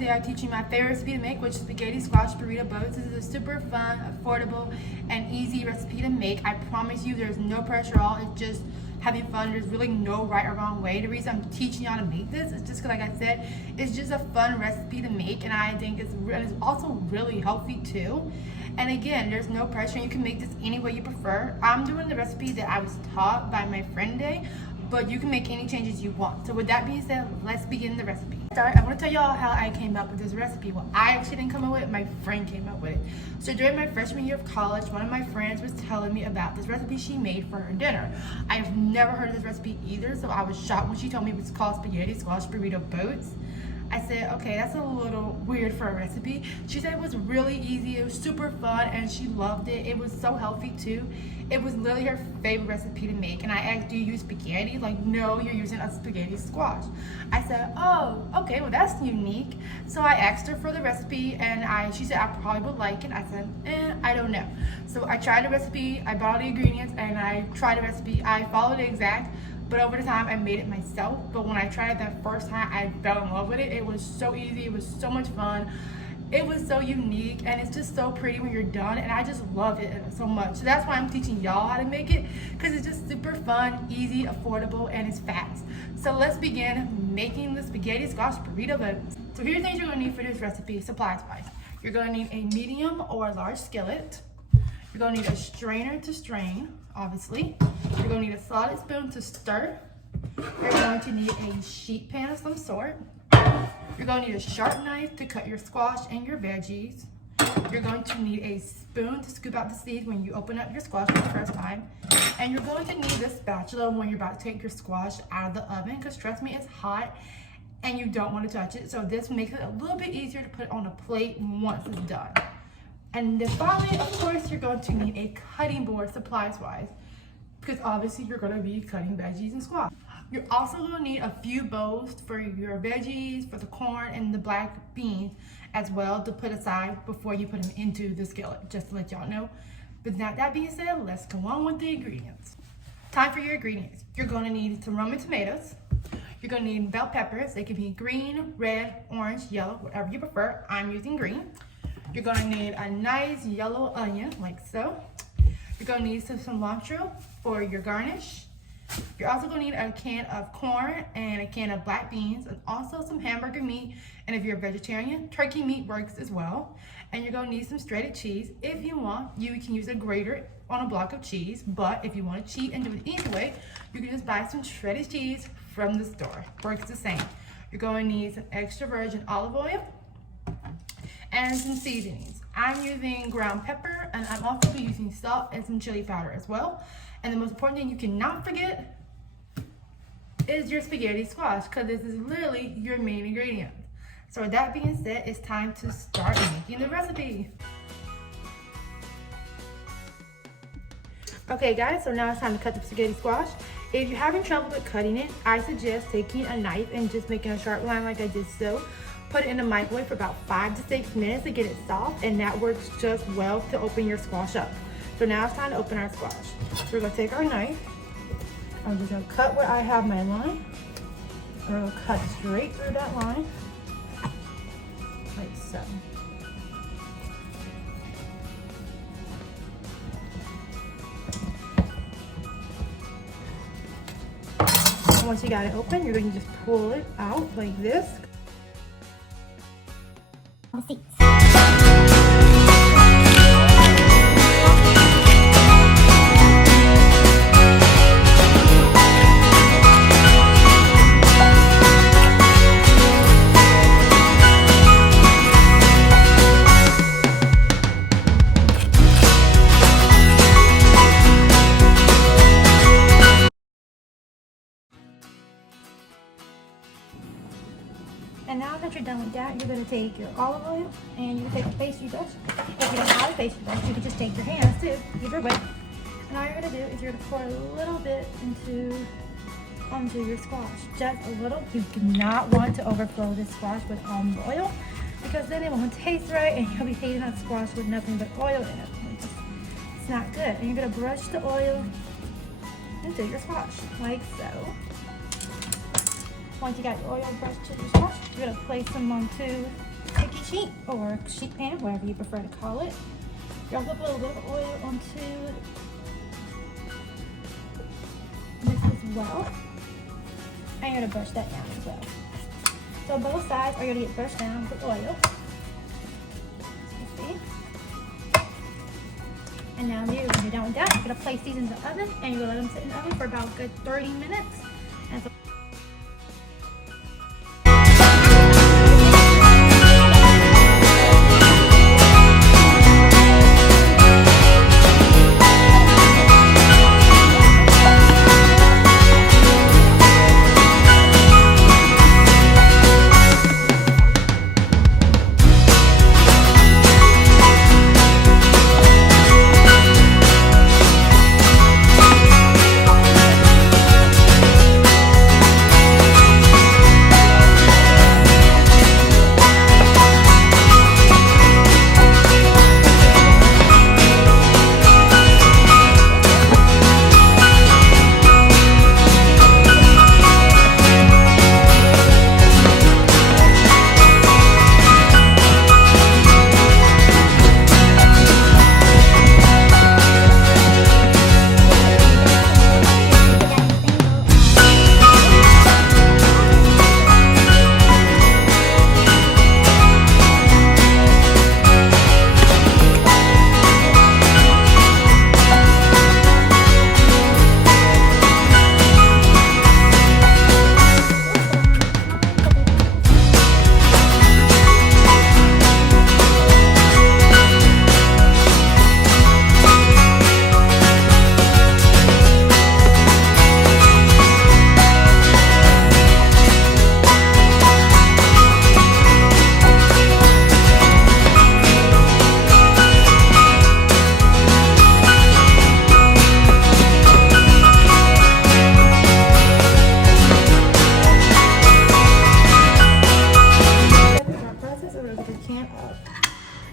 today I teach you my favorite recipe to make, which is spaghetti squash burrito boats. This is a super fun, affordable, and easy recipe to make. I promise you there's no pressure at all. It's just having fun. There's really no right or wrong way. The reason I'm teaching you how to make this is just because, like I said, it's just a fun recipe to make, and I think it's also really healthy too. And again, there's no pressure. You can make this any way you prefer. I'm doing the recipe that I was taught by my friend today, but you can make any changes you want. So with that being said, let's begin the recipe. I want to tell y'all how I came up with this recipe. Well, I actually didn't come up with it, my friend came up with it. So during my freshman year of college, one of my friends was telling me about this recipe she made for her dinner. I've never heard of this recipe either, so I was shocked when she told me it was called spaghetti squash burrito boats. I said, okay, that's a little weird for a recipe. She said it was really easy, it was super fun, and she loved it. It was so healthy too. It was literally her favorite recipe to make. And I asked, do you use spaghetti? Like, no, you're using a spaghetti squash. I said, oh, okay, well that's unique. So I asked her for the recipe, and she said I probably would like it. I said, I don't know. So I tried the recipe, I bought all the ingredients, and I tried the recipe. I followed it exact. But over the time, I made it myself. But when I tried it that first time, I fell in love with it. It was so easy. It was so much fun. It was so unique, and it's just so pretty when you're done. And I just love it so much. So that's why I'm teaching y'all how to make it, because it's just super fun, easy, affordable, and it's fast. So let's begin making the spaghetti squash burrito boats. So here's the things you're gonna need for this recipe, supplies-wise. You're gonna need a medium or large skillet. You're gonna need a strainer to strain, obviously. You're gonna need a solid spoon to stir. You're going to need a sheet pan of some sort. You're going to need a sharp knife to cut your squash and your veggies. You're going to need a spoon to scoop out the seeds when you open up your squash for the first time. And you're going to need a spatula when you're about to take your squash out of the oven, because trust me, it's hot and you don't want to touch it. So this makes it a little bit easier to put on a plate once it's done. And then finally, of course, you're going to need a cutting board supplies-wise, because obviously you're going to be cutting veggies and squash. You're also going to need a few bowls for your veggies, for the corn, and the black beans as well to put aside before you put them into the skillet, just to let y'all know. But now that being said, let's go on with the ingredients. Time for your ingredients. You're going to need some Roma tomatoes. You're going to need bell peppers. They can be green, red, orange, yellow, whatever you prefer. I'm using green. You're going to need a nice yellow onion, like so. You're going to need some cilantro for your garnish. You're also going to need a can of corn and a can of black beans, and also some hamburger meat. And if you're a vegetarian, turkey meat works as well. And you're going to need some shredded cheese. If you want, you can use a grater on a block of cheese, but if you want to cheat and do it the easy way, you can just buy some shredded cheese from the store. Works the same. You're going to need some extra virgin olive oil and some seasonings. I'm using ground pepper, and I'm also using salt and some chili powder as well. And the most important thing you cannot forget is your spaghetti squash, because this is literally your main ingredient. So with that being said, it's time to start making the recipe. Okay guys, so now it's time to cut the spaghetti squash. If you're having trouble with cutting it, I suggest taking a knife and just making a sharp line like I did so. Put it in the microwave for about 5 to 6 minutes to get it soft, and that works just well to open your squash up. So now it's time to open our squash. So we're gonna take our knife. I'm just gonna cut where I have my line. We're gonna cut straight through that line, like so. And once you got it open, you're gonna just pull it out like this. And now that you're done with that, you're going to take your olive oil and you can take a pastry dish. If you don't have a pastry dish, you can just take your hands too, either way. And all you're going to do is you're going to pour a little bit onto your squash, just a little. You do not want to overflow this squash with olive oil, because then it won't taste right and you'll be eating that squash with nothing but oil in it. It's not good. And you're going to brush the oil into your squash, like so. Once you got your oil brushed to your squash, you're going to place them onto sheet or sheet pan, whatever you prefer to call it. You also put a little bit of oil onto this as well. I'm going to brush that down as well. So both sides are going to get brushed down with oil. You see? And now when you're done with that, you're going to place these in the oven and you're going to let them sit in the oven for about a good 30 minutes. And so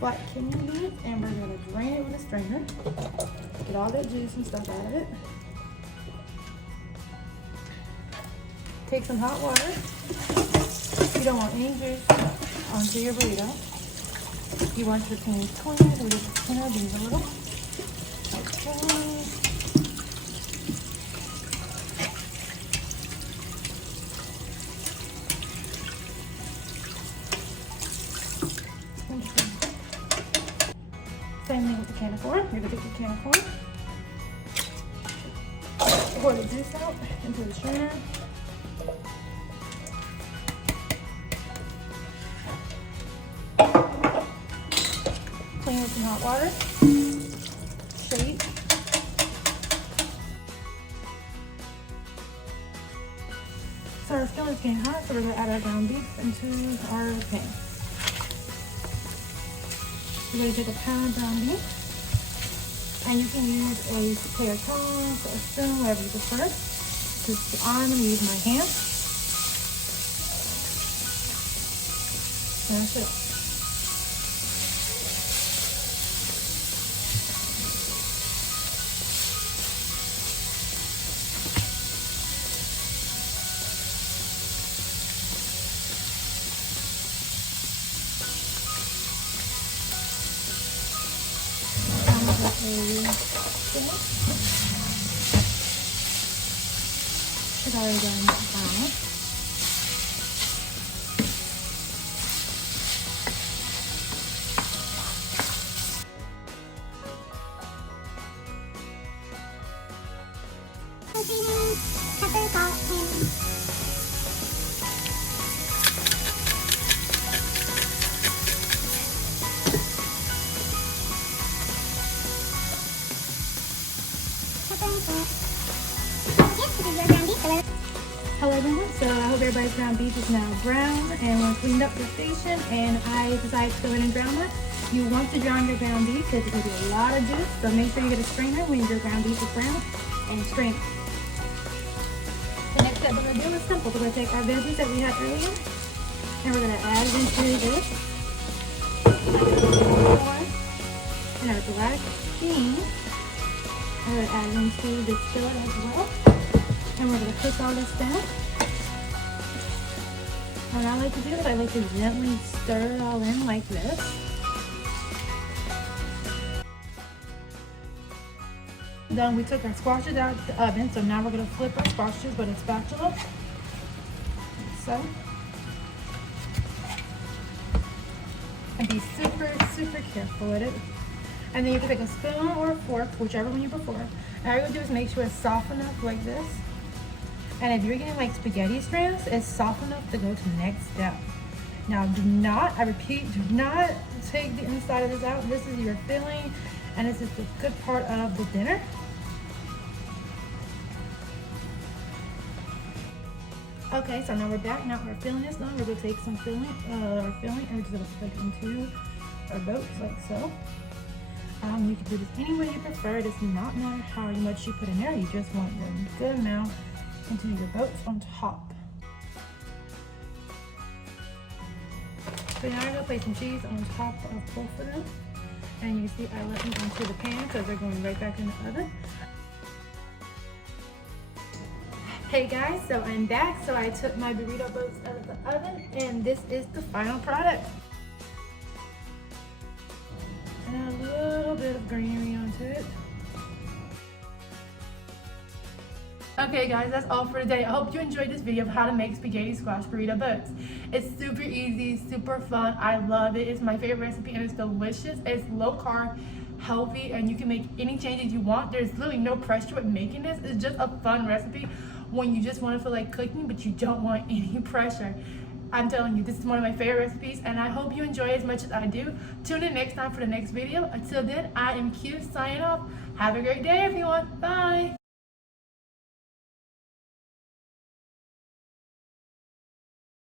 black kidney beans, and we're going to drain it with a strainer. Get all that juice and stuff out of it. Take some hot water. You don't want any juice onto your burrito. You want your beans clean, so we just clean our beans a little. Okay. Same thing with the can of corn. You're going to take your can of corn, pour the juice out into the strainer. Clean with some hot water. Shake. So our skillet is getting hot, so we're going to add our ground beef into our pan. You're going to take a pound of ground beef, and you can use a pair of tongs or a spoon, whatever you prefer. Because I'm going to use my hand. And that's it. Should already done that. Pepper, salt, and Hello everyone, so I hope everybody's ground beef is now brown and we're cleaned up the station, and I decided to go ahead and drown it. You want to drown your ground beef because it's going to be a lot of juice, so make sure you get a strainer when your ground beef is brown and strain it. The next step we're going to do is simple. We're going to take our veggies that we had earlier and we're going to add it into this. And our black beans. I'm going to add it into the skillet as well. And we're going to cook all this down. What I like to do is I like to gently stir it all in like this. Then we took our squashes out of the oven, so now we're going to flip our squashes with a spatula. So. And be super, super careful with it. And then you can take a spoon or a fork, whichever one you prefer. And all you're going to do is make sure it's soft enough like this. And if you're getting like spaghetti strands, it's soft enough to go to the next step. Now do not, I repeat, do not take the inside of this out. This is your filling, and this is the good part of the dinner. Okay, so now we're back. Now our filling is done. We're gonna take some filling, and we're just gonna put it into our boats like so. You can do this any way you prefer. It does not matter how much you put in there. You just want a good amount into your boats on top. So now I'm gonna place some cheese on top of both of them. And you can see I let them into the pan because they're going right back in the oven. Hey guys, so I'm back. So I took my burrito boats out of the oven and this is the final product. And a little bit of greenery onto it. Okay guys, that's all for today. I hope you enjoyed this video of how to make spaghetti squash burrito boats. It's super easy, super fun. I love it. It's my favorite recipe and it's delicious. It's low carb, healthy, and you can make any changes you want. There's literally no pressure with making this. It's just a fun recipe when you just want to feel like cooking but you don't want any pressure. I'm telling you, this is one of my favorite recipes and I hope you enjoy it as much as I do. Tune in next time for the next video. Until then, I am Q signing off. Have a great day everyone. Bye.